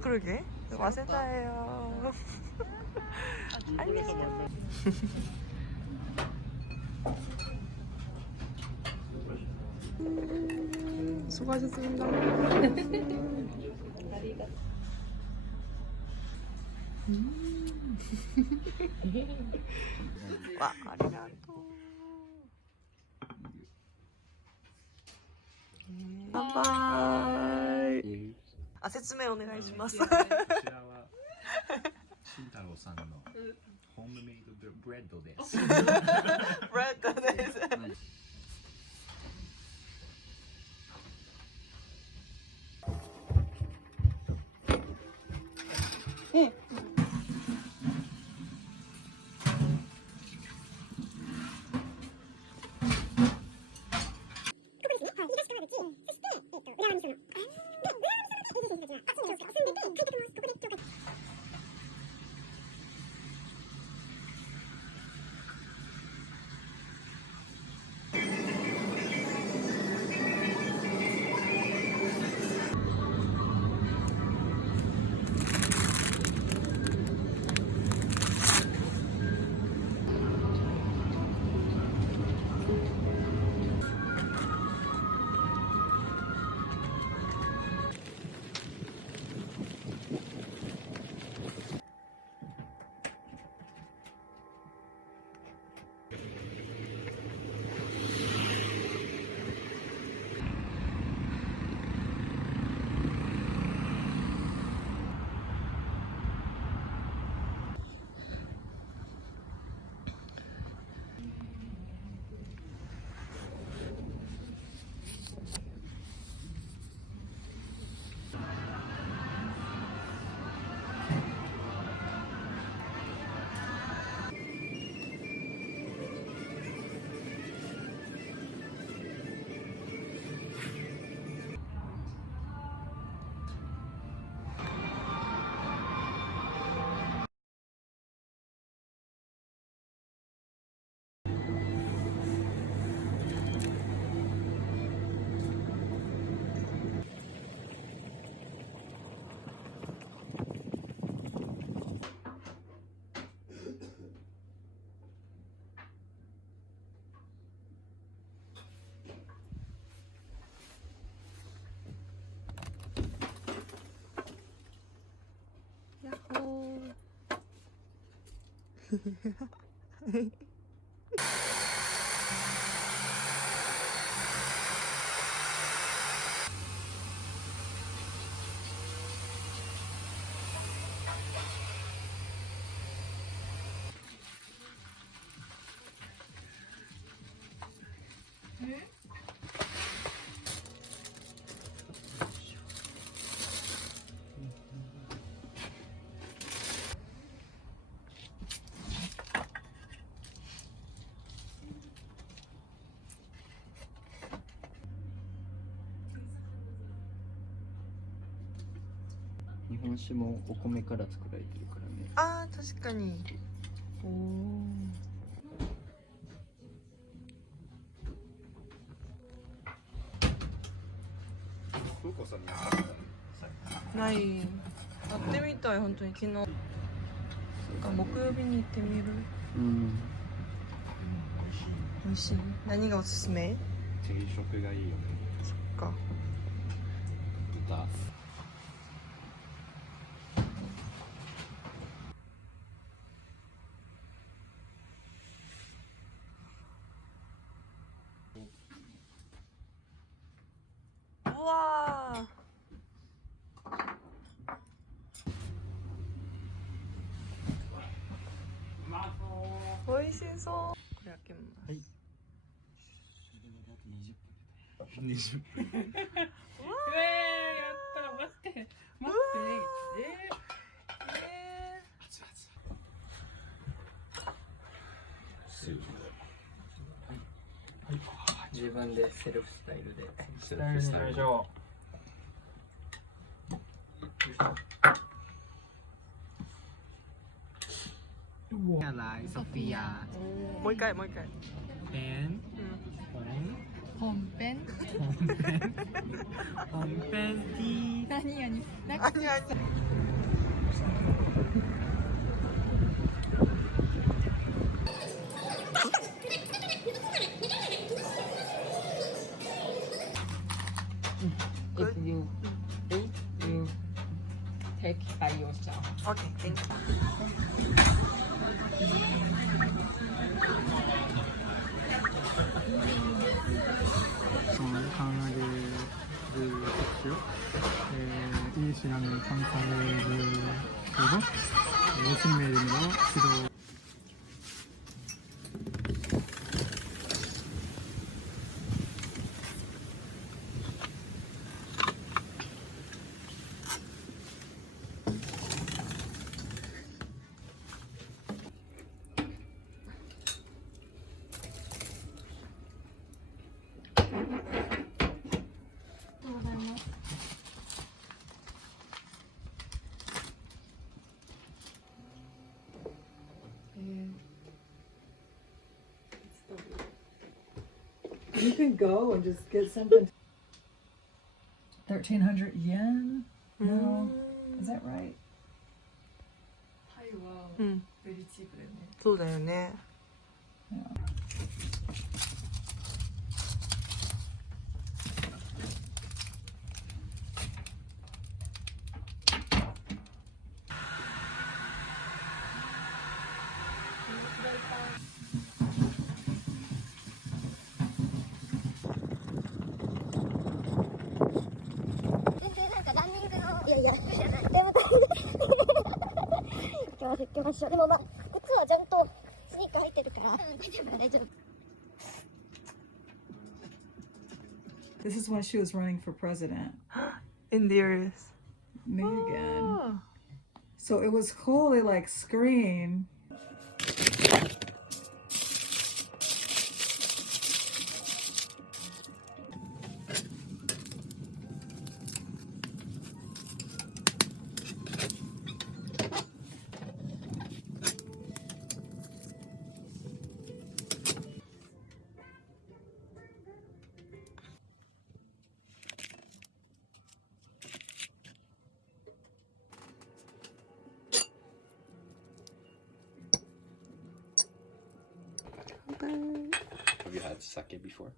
그러게 와센다예요. 안녕. 수고하셨습니다. 와, 아리가또. 바이바이. 説明お願いします。こちらは慎太郎さんのホームメイドブレッドです。ブレッドです。日本酒もお米から作られてるからね。あー、確かに。おー。ない。やってみたい、本当に昨日。なんか木曜日に行ってみる。うん。美味しい。何がおすすめ？定食がいいよね。そっか。豚。うわー。美味しそう。これ開けます。はい。20分。やった待って待って自分でセルフスタイルで。スタイルにしましょう。อะไรโซเฟีย もう一回もう一回 เป็นผง 本編 ผมเป็นที่ 何々なあにあにIf you eat, you take by yourself. OK thank you そのカンアゲル特集、いい知らぬカンサレル그리고 무슨 메일로 지도 You can go and just get something. 1,300 yen? No. Is that right? タイはうんベリーチープだよね。そうだよね 全然なんかランニングのいやいやでも行きましょうでもまあ靴はちゃんとスニーカー入ってるから大丈夫大丈夫 This is when she was running for president. In the ears Megan. So it was cool. They like scream. Have you had sake before?